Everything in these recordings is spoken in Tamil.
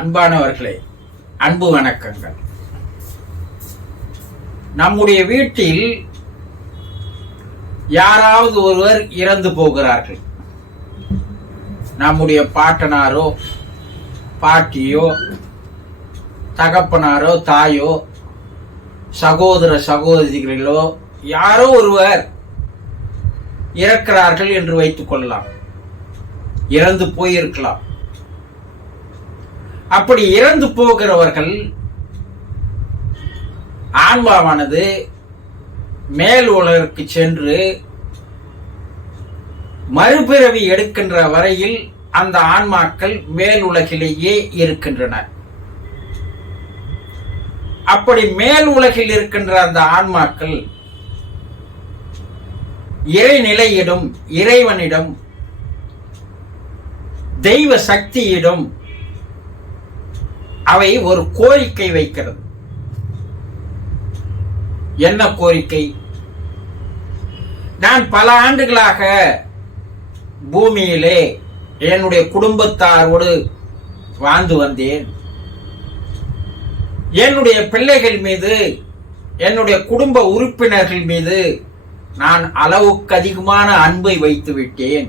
அன்பானவர்களே, அன்பு வணக்கங்கள். நம்முடைய வீட்டில் யாராவது ஒருவர் இறந்து போகிறார்கள். நம்முடைய பாட்டனாரோ பாட்டியோ தகப்பனாரோ தாயோ சகோதர சகோதரிகளோ யாரோ ஒருவர் இறக்கிறார்கள் என்று வைத்துக் கொள்ளலாம். இறந்து போயிருக்கலாம். அப்படி இறந்து போகிறவர்கள் ஆன்மாவானது மேல் உலகிற்கு சென்று மறுபிறவி எடுக்கின்ற வரையில் அந்த ஆன்மாக்கள் மேல் உலகிலேயே இருக்கின்றன. அப்படி மேல் உலகில் இருக்கின்ற அந்த ஆன்மாக்கள் இறைநிலையிடம், இறைவனிடம், தெய்வ சக்தியிடம் அவை ஒரு கோரிக்கை வைக்கிறது. என்ன கோரிக்கை? நான் பல ஆண்டுகளாக பூமியிலே என்னுடைய குடும்பத்தாரோடு வாழ்ந்து வந்தேன். என்னுடைய பிள்ளைகள் மீது, என்னுடைய குடும்ப உறுப்பினர்கள் மீது நான் அளவுக்கு அதிகமான அன்பை வைத்து விட்டேன்,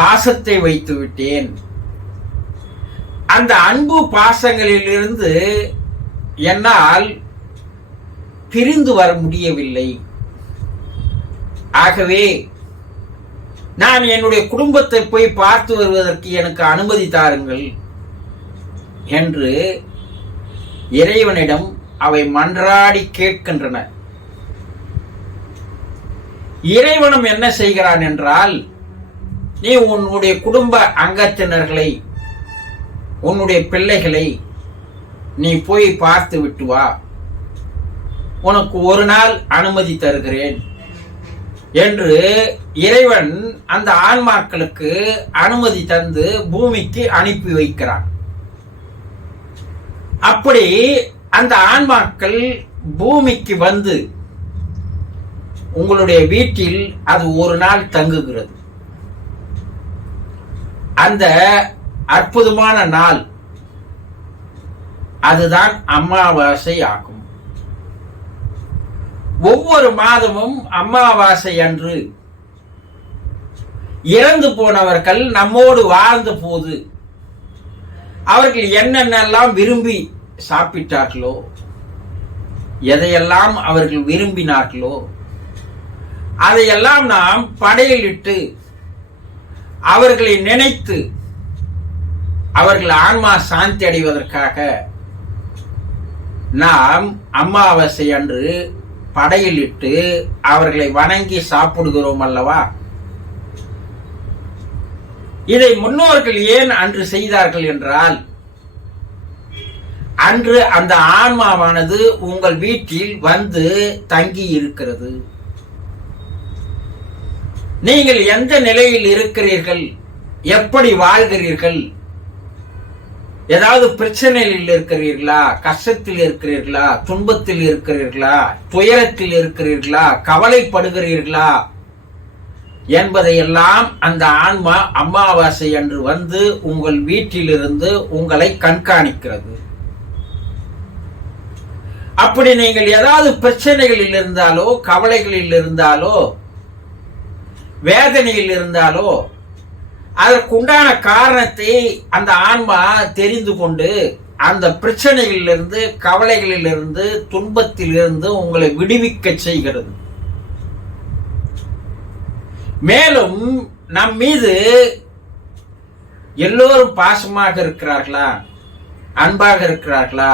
பாசத்தை வைத்து விட்டேன். அந்த அன்பு பாசங்களிலிருந்து என்னால் பிரிந்து வர முடியவில்லை. ஆகவே நான் என்னுடைய குடும்பத்தை போய் பார்த்து வருவதற்கு எனக்கு அனுமதி தாருங்கள் என்று இறைவனிடம் அவை மன்றாடி கேட்கின்றன. இறைவனும் என்ன செய்கிறான் என்றால், நீ உன்னுடைய குடும்ப அங்கத்தினர்களை, உன்னுடைய பிள்ளைகளை நீ போய் பார்த்து விட்டு வா, உனக்கு ஒரு நாள் அனுமதி தருகிறேன் என்று இறைவன் அந்த ஆன்மாக்களுக்கு அனுமதி தந்து பூமிக்கு அனுப்பி வைக்கிறான். அப்படி அந்த ஆன்மாக்கள் பூமிக்கு வந்து உங்களுடைய வீட்டில் அது ஒரு நாள் தங்குகிறது. அந்த அற்புதமான நாள் அதுதான் அமாவாசை ஆகும். ஒவ்வொரு மாதமும் அமாவாசை அன்று இறந்து போனவர்கள் நம்மோடு வாழ்ந்த போது அவர்கள் என்னென்னலாம் விரும்பி சாப்பிட்டார்களோ, எதையெல்லாம் அவர்கள் விரும்பினார்களோ அதையெல்லாம் நாம் படையலிட்டு அவர்களை நினைத்து அவர்கள் ஆன்மா சாந்தி அடைவதற்காக நாம் அமாவாசை அன்று படையலிட்டு அவர்களை வணங்கி சாப்பிடுகிறோம் அல்லவா? இதை முன்னோர்கள் ஏன் அன்று செய்தார்கள் என்றால், அன்று அந்த ஆன்மாவானது உங்கள் வீட்டில் வந்து தங்கி இருக்கிறது. நீங்கள் எந்த நிலையில் இருக்கிறீர்கள், எப்படி வாழ்கிறீர்கள், ஏதாவது பிரச்சனையில் இருக்கிறீர்களா, கஷ்டத்தில் இருக்கிறீர்களா, துன்பத்தில் இருக்கிறீர்களா, துயரத்தில் இருக்கிறீர்களா, கவலைப்படுகிறீர்களா என்பதையெல்லாம் அந்த ஆன்மா அமாவாசை அன்று வந்து உங்கள் வீட்டிலிருந்து உங்களை கண்காணிக்கிறது. அப்படி நீங்கள் ஏதாவது பிரச்சனைகளில் இருந்தாலோ, கவலைகளில் இருந்தாலோ, வேதனையில் இருந்தாலோ அதற்குண்டான காரணத்தை அந்த ஆன்மா தெரிந்து கொண்டு அந்த பிரச்சனைகளிலிருந்து, கவலைகளிலிருந்து, துன்பத்திலிருந்து உங்களை விடுவிக்க செய்கிறது. மேலும் நம் மீது எல்லோரும் பாசமாக இருக்கிறார்களா, அன்பாக இருக்கிறார்களா,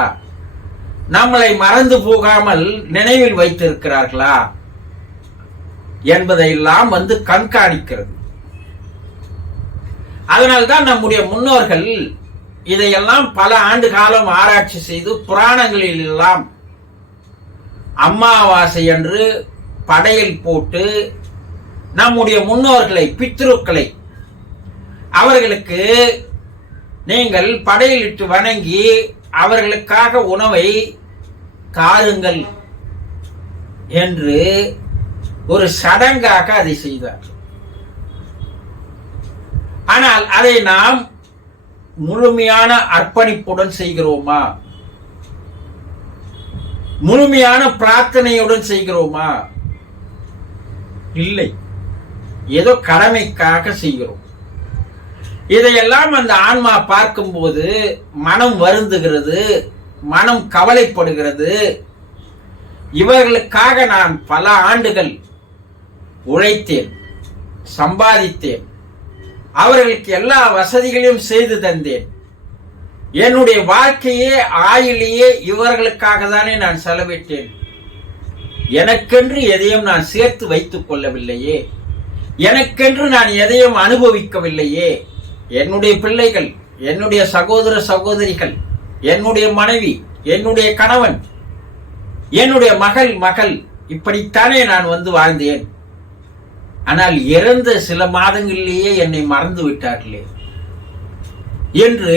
நம்மளை மறந்து போகாமல் நினைவில் வைத்திருக்கிறார்களா என்பதையெல்லாம் வந்து கண்காணிக்கிறது. அதனால்தான் நம்முடைய முன்னோர்கள் இதையெல்லாம் பல ஆண்டு காலம் ஆராய்ச்சி செய்து புராணங்களில் எல்லாம் அமாவாசை அன்று படையல் போட்டு நம்முடைய முன்னோர்களை, பித்ருக்களை, அவர்களுக்கு நீங்கள் படையலிட்டு வணங்கி அவர்களுக்காக உணவை தாருங்கள் என்று ஒரு சடங்காக அதை செய்தார். ஆனால் அதை நாம் முழுமையான அர்ப்பணிப்புடன் செய்கிறோமா? முழுமையான பிரார்த்தனையுடன் செய்கிறோமா? இல்லை, ஏதோ கடமைக்காக செய்கிறோம். இதையெல்லாம் அந்த ஆன்மா பார்க்கும்போது மனம் வருந்துகிறது, மனம் கவலைப்படுகிறது. இவர்களுக்காக நான் பல ஆண்டுகள் உழைத்தேன், சம்பாதித்தேன், அவர்களுக்கு எல்லா வசதிகளையும் செய்து தந்தேன். என்னுடைய வாழ்க்கையே ஆயுளையே இவர்களுக்காக தானே நான் செலவிட்டேன். எனக்கென்று எதையும் நான் சேர்த்து வைத்துக் கொள்ளவில்லையே, எனக்கென்று நான் எதையும் அனுபவிக்கவில்லையே. என்னுடைய பிள்ளைகள், என்னுடைய சகோதர சகோதரிகள், என்னுடைய மனைவி, என்னுடைய கணவன், என்னுடைய மகள், இப்படித்தானே நான் வாழ்ந்தேன். ஆனால் இறந்த சில மாதங்களிலேயே என்னை மறந்து விட்டார்களே என்று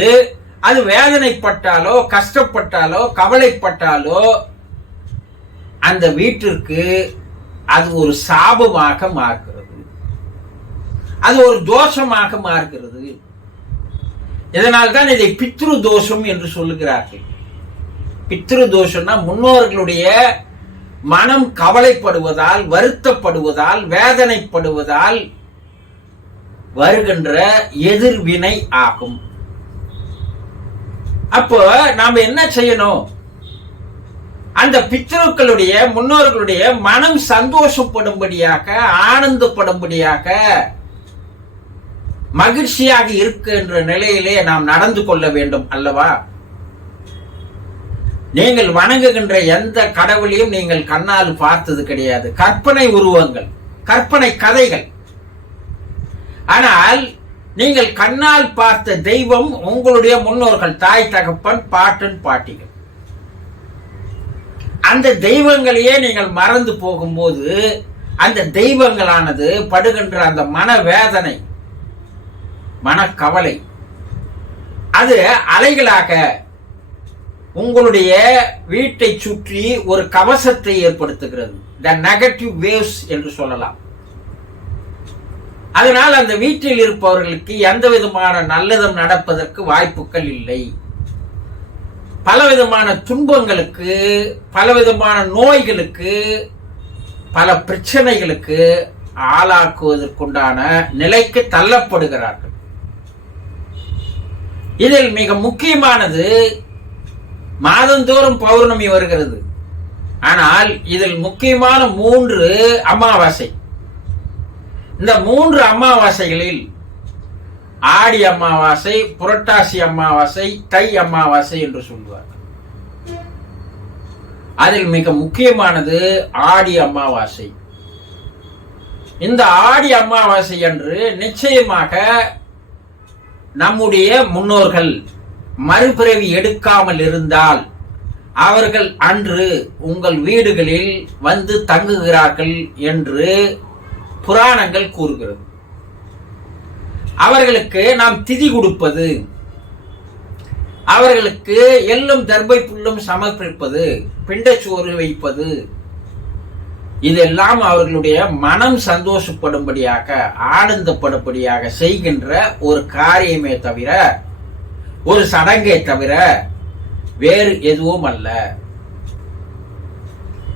அது வேதனைப்பட்டாலோ, கஷ்டப்பட்டாலோ, கவலைப்பட்டாலோ அந்த வீட்டிற்கு அது ஒரு சாபமாக மாறுகிறது, அது ஒரு தோஷமாக மாறுகிறது. இதனால்தான் இதை பித்ரு தோஷம் என்று சொல்லுகிறார்கள். பித்ரு தோஷம்னா முன்னோர்களுடைய மனம் கவலைப்படுவதால், வருத்தப்படுவதால், வேதனைப்படுவதால் வருகின்ற எதிர்வினை ஆகும். அப்போ நாம என்ன செய்யணும்? அந்த பித்ருக்களுடைய, முன்னோர்களுடைய மனம் சந்தோஷப்படும்படியாக, ஆனந்தப்படும்படியாக, மகிழ்ச்சியாக இருக்கின்ற நிலையிலே நாம் நடந்து கொள்ள வேண்டும் அல்லவா? நீங்கள் வணங்குகின்ற எந்த கடவுளையும் நீங்கள் கண்ணால் பார்த்தது கிடையாது. கற்பனை உருவங்கள், கற்பனை கதைகள். ஆனால் நீங்கள் கண்ணால் பார்த்த தெய்வம் உங்களுடைய முன்னோர்கள், தாய் தகப்பன், பாட்டன் பாட்டிகள். அந்த தெய்வங்களையே நீங்கள் மறந்து போகும்போது அந்த தெய்வங்களானது படுகின்ற அந்த மனவேதனை, மனக்கவலை, அது அலைகளாக உங்களுடைய வீட்டை சுற்றி ஒரு கவசத்தை ஏற்படுத்துகிறது. த நெகட்டிவ் வேவ்ஸ் என்று சொல்லலாம். அதனால் அந்த வீட்டில் இருப்பவர்களுக்கு எந்த விதமான நல்லதும் நடப்பதற்கு வாய்ப்புகள் இல்லை. பலவிதமான துன்பங்களுக்கு, பலவிதமான நோய்களுக்கு, பல பிரச்சனைகளுக்கு ஆளாக்குவதற்குண்டான நிலைக்கு தள்ளப்படுகிறார்கள். இதில் மிக முக்கியமானது, மாதந்தோறும் பௌர்ணமி வருகிறது. ஆனால் இதில் முக்கியமான 3 அமாவாசை. இந்த 3 அமாவாசைகளில் ஆடி அமாவாசை, புரட்டாசி அமாவாசை, தை அமாவாசை என்று சொல்வார்கள். அதில் மிக முக்கியமானது ஆடி அமாவாசை. இந்த ஆடி அமாவாசை அன்று நிச்சயமாக நம்முடைய முன்னோர்கள் மறுபிறவி எடுக்காமல் இருந்தால் அவர்கள் அன்று உங்கள் வீடுகளில் வந்து தங்குகிறார்கள் என்று புராணங்கள் கூறுகிறது. அவர்களுக்கு நாம் திதி கொடுப்பது, அவர்களுக்கு எள்ளும் தர்பை புல்லும் சமர்ப்பிப்பது, பிண்டச்சோறு வைப்பது, இதெல்லாம் அவர்களுடைய மனம் சந்தோஷப்படும்படியாக, ஆனந்தப்படும்படியாக செய்கின்ற ஒரு காரியமே தவிர, ஒரு சடங்கை தவிர வேறு எதுவும் அல்ல.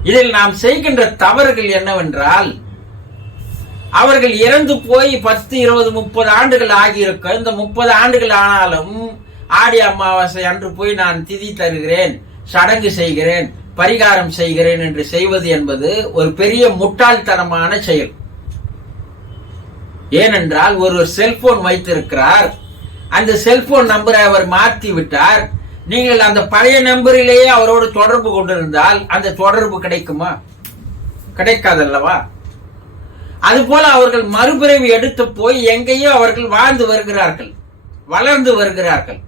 இதில் நாம் செய்கின்ற தவறுகள் என்னவென்றால், அவர்கள் இறந்து போய் 10, 20, 30 ஆண்டுகள் ஆகியிருக்க, இந்த 30 ஆண்டுகள் ஆனாலும் ஆடி அமாவாசை அன்று போய் நான் திதி தருகிறேன், சடங்கு செய்கிறேன், பரிகாரம் செய்கிறேன் என்று செய்வது என்பது ஒரு பெரிய முட்டாள்தனமான செயல். ஏனென்றால் ஒரு செல்போன் வைத்திருக்கிறார், அந்த செல்போன் நம்பரை அவர் மாற்றி விட்டார். நீங்கள் அந்த பழைய நம்பரிலேயே அவரோடு தொடர்பு கொண்டிருந்தால் அந்த தொடர்பு கிடைக்குமா? கிடைக்காதல்லவா? அதுபோல அவர்கள் மறுபிறவி எடுத்து போய் எங்கேயோ அவர்கள் வாழ்ந்து வருகிறார்கள், வளர்ந்து வருகிறார்கள்.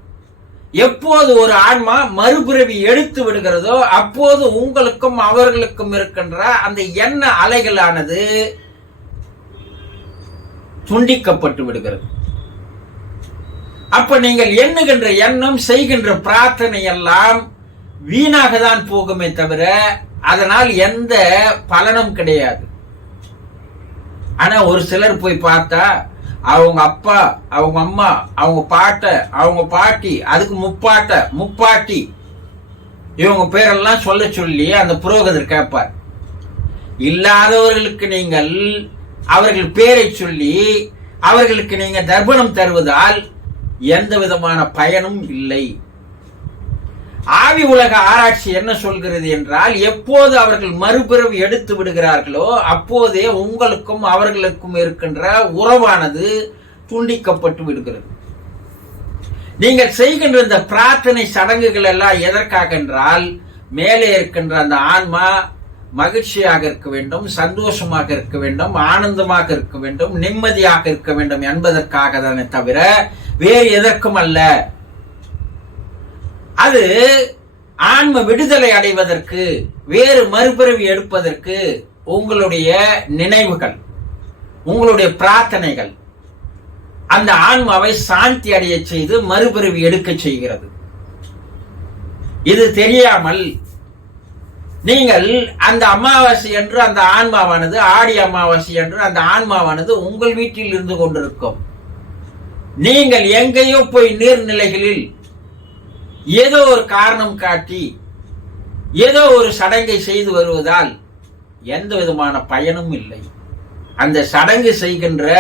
எப்போது ஒரு ஆன்மா மறுபிறவி எடுத்து விடுகிறதோ அப்போது உங்களுக்கும் அவர்களுக்கும் இருக்கின்ற அந்த எண்ண அலைகளானது துண்டிக்கப்பட்டு விடுகிறது. அப்ப நீங்கள் எண்ணுகின்ற எண்ணம், செய்கின்ற பிரார்த்தனை எல்லாம் வீணாக தான் போகுமே தவிர அதனால் எந்த பலனும் கிடையாது. ஆனா ஒரு சிலர் போய் பார்த்தா அவங்க அப்பா, அவங்க அம்மா, அவங்க பாட்ட, அவங்க பாட்டி, அதுக்கு முப்பாட்டி இவங்க பேரெல்லாம் சொல்ல சொல்லி அந்த புரோகிதர் கேட்பார். இல்லாதவர்களுக்கு நீங்கள் அவர்கள் பேரை சொல்லி அவர்களுக்கு நீங்க தர்ப்பணம் தருவதால் எந்த விதமான பயனும் இல்லை. ஆவி உலக ஆராய்ச்சி என்ன சொல்கிறது என்றால், எப்போது அவர்கள் மறுபிறவி எடுத்து விடுகிறார்களோ அப்போதே உங்களுக்கும் அவர்களுக்கும் இருக்கின்ற உறவானது துண்டிக்கப்பட்டு விடுகிறது. நீங்கள் செய்கின்ற இந்த பிரார்த்தனை சடங்குகள் எல்லாம் எதற்காக என்றால், மேலே இருக்கின்ற அந்த ஆன்மா மகிழ்ச்சியாக இருக்க வேண்டும், சந்தோஷமாக இருக்க வேண்டும், ஆனந்தமாக இருக்க வேண்டும், நிம்மதியாக இருக்க வேண்டும் என்பதற்காக தானே தவிர வேறு எதற்கும் அல்ல. அது ஆன்ம விடுதலை அடைவதற்கு, வேறு மறுபிறவி எடுப்பதற்கு உங்களுடைய நினைவுகள், உங்களுடைய பிரார்த்தனைகள் அந்த ஆன்மாவை சாந்தி அடைய செய்து மறுபிறவி எடுக்க செய்கிறது. இது தெரியாமல் நீங்கள் அந்த அமாவாசை என்று அந்த ஆன்மாவானது, ஆடி அமாவாசை என்று அந்த ஆன்மாவானது உங்கள் வீட்டில் இருந்து கொண்டிருக்கும். நீங்கள் எங்கேயோ போய் நீர்நிலைகளில் ஏதோ ஒரு காரணம் காட்டி ஏதோ ஒரு சடங்கை செய்து வருவதால் எந்த விதமான பயனும் இல்லை. அந்த சடங்கு செய்கின்ற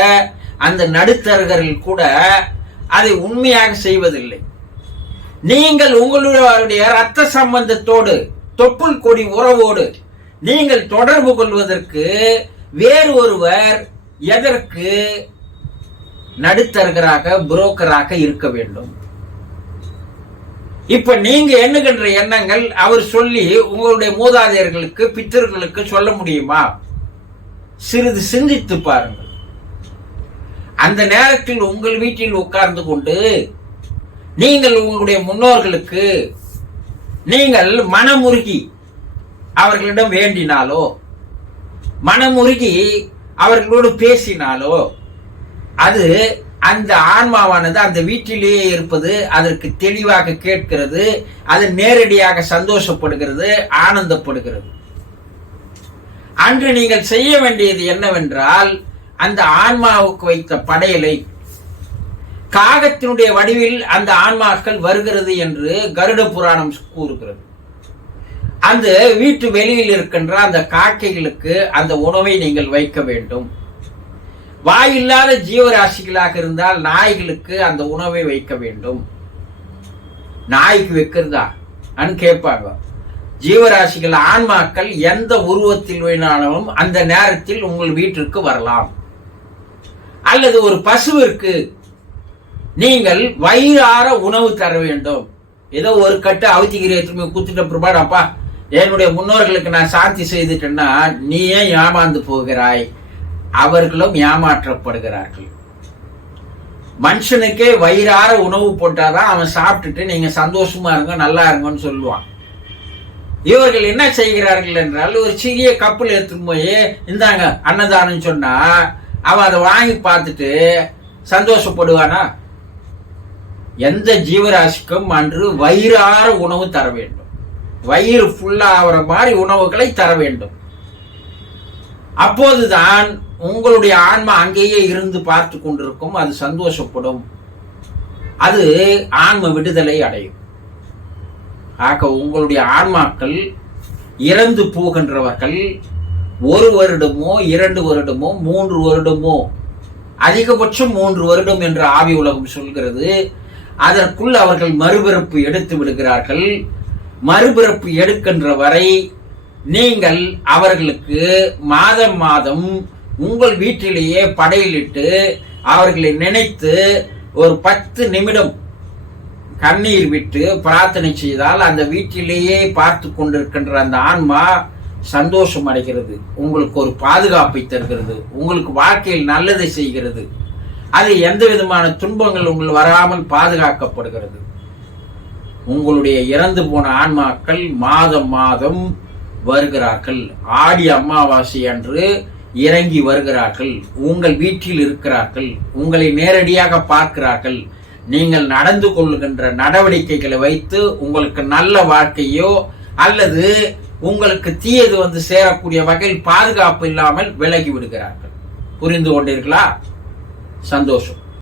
அந்த நடுத்தரகர்கள் கூட அதை உண்மையாக செய்வதில்லை. நீங்கள் உங்களுடைய இரத்த சம்பந்தத்தோடு, தொப்புள் கொடி உறவோடு நீங்கள் தொடர்பு கொள்வதற்கு வேறு ஒருவர் எதற்கு நடுத்தரகராக, புரோக்கராக இருக்க வேண்டும்? இப்ப நீங்க எண்ணுகின்ற எண்ணங்கள் அவர் சொல்லி உங்களுடைய மூதாதையர்களுக்கு, பித்தர்களுக்கு சொல்ல முடியுமா? சிறிது சிந்தித்து பாருங்கள். அந்த நேரத்தில் உங்கள் வீட்டில் உட்கார்ந்து கொண்டு நீங்கள் உங்களுடைய முன்னோர்களுக்கு நீங்கள் மனமுருகி அவர்களிடம் வேண்டினாலோ, மனமுருகி அவர்களோடு பேசினாலோ, அது அந்த ஆன்மாவானது அந்த வீட்டிலேயே இருப்பது அதற்கு தெளிவாக கேட்கிறது, அது நேரடியாக சந்தோஷப்படுகிறது, ஆனந்தப்படுகிறது. அன்று நீங்கள் செய்ய வேண்டியது என்னவென்றால், அந்த ஆன்மாவுக்கு வைத்த படையலை, காகத்தினுடைய வடிவில் அந்த ஆன்மாக்கள் வருகிறது என்று கருட புராணம் கூறுகிறது. அந்த வீட்டு வெளியில் இருக்கின்ற அந்த காக்கைகளுக்கு அந்த உணவை நீங்கள் வைக்க வேண்டும். வாயில்லாத ஜீவராசிகளாக இருந்தால் நாய்களுக்கு அந்த உணவை வைக்க வேண்டும். நாய்க்கு வைக்கிறதா கேட்பாங்க. ஜீவராசிகள், ஆன்மாக்கள் எந்த உருவத்தில் வேணாலும் அந்த நேரத்தில் உங்கள் வீட்டிற்கு வரலாம். அல்லது ஒரு பசுவிற்கு நீங்கள் வயிறார உணவு தர வேண்டும். ஏதோ ஒரு கட்டு அவுத்திகிரேற்றுமே குத்துட்ட பிற்பாடப்பா என்னுடைய முன்னோர்களுக்கு நான் சாந்தி செய்துட்டேன்னா நீ ஏன் ஏமாந்து போகிறாய்? அவர்களும் ஏமாற்றப்படுகிறார்கள். மனுஷனுக்கே வயிறார உணவு போட்டாதான் அவன் சாப்பிட்டுட்டு நீங்க சந்தோஷமா இருங்க, நல்லா இருங்கன்னு சொல்லுவான். இவர்கள் என்ன செய்கிறார்கள் என்றால், ஒரு சிறிய கப்பல் எடுத்துட்டு போய் இந்தாங்க அன்னதானம் சொன்னா அவன் அதை வாங்கி பார்த்துட்டு சந்தோஷப்படுவானா? எந்த ஜீவராசிக்கும் அன்று வயிறார உணவு தர வேண்டும். வயிறு ஃபுல்லா ஆகிற மாதிரி உணவுகளை தர வேண்டும். அப்போதுதான் உங்களுடைய ஆன்மா அங்கேயே இருந்து பார்த்து கொண்டிருக்கும், அது சந்தோஷப்படும், அது ஆன்ம விடுதலை அடையும். ஆக உங்களுடைய ஆன்மாக்கள் இறந்து போகின்றவர்கள் 1 வருடமோ 2 வருடமோ 3 வருடமோ, அதிகபட்சம் 3 வருடம் என்று ஆவி உலகம் சொல்கிறது. அதற்குள் அவர்கள் மறுபிறப்பு எடுத்து விடுகிறார்கள். மறுபிறப்பு எடுக்கின்ற வரை நீங்கள் அவர்களுக்கு மாதம் மாதம் உங்கள் வீட்டிலேயே படையிலிட்டு அவர்களை நினைத்து ஒரு 10 நிமிடம் கண்ணீர் விட்டு பிரார்த்தனை செய்தால் அந்த வீட்டிலேயே பார்த்து கொண்டிருக்கின்ற அந்த ஆன்மா சந்தோஷம் அடைகிறது. உங்களுக்கு ஒரு பாதுகாப்பை தருகிறது, உங்களுக்கு வாழ்க்கையில் நல்லதை செய்கிறது. அது எந்த விதமான துன்பங்கள் உங்கள் வராமல் பாதுகாக்கப்படுகிறது. உங்களுடைய இறந்து போன ஆன்மாக்கள் மாதம் மாதம் வருகிறார்கள். ஆடி அமாவாசை அன்று இறங்கி வருகிறார்கள். உங்கள் வீட்டில் இருக்கிறார்கள். உங்களை நேரடியாக பார்க்கிறார்கள். நீங்கள் நடந்து கொள்ளுகின்ற நடவடிக்கைகளை வைத்து உங்களுக்கு நல்ல வாழ்க்கையோ அல்லது உங்களுக்கு தீயது வந்து சேரக்கூடிய வகையில் பாதுகாப்பு இல்லாமல் விலகி விடுகிறார்கள். புரிந்து கொண்டீர்களா? சந்தோஷம்.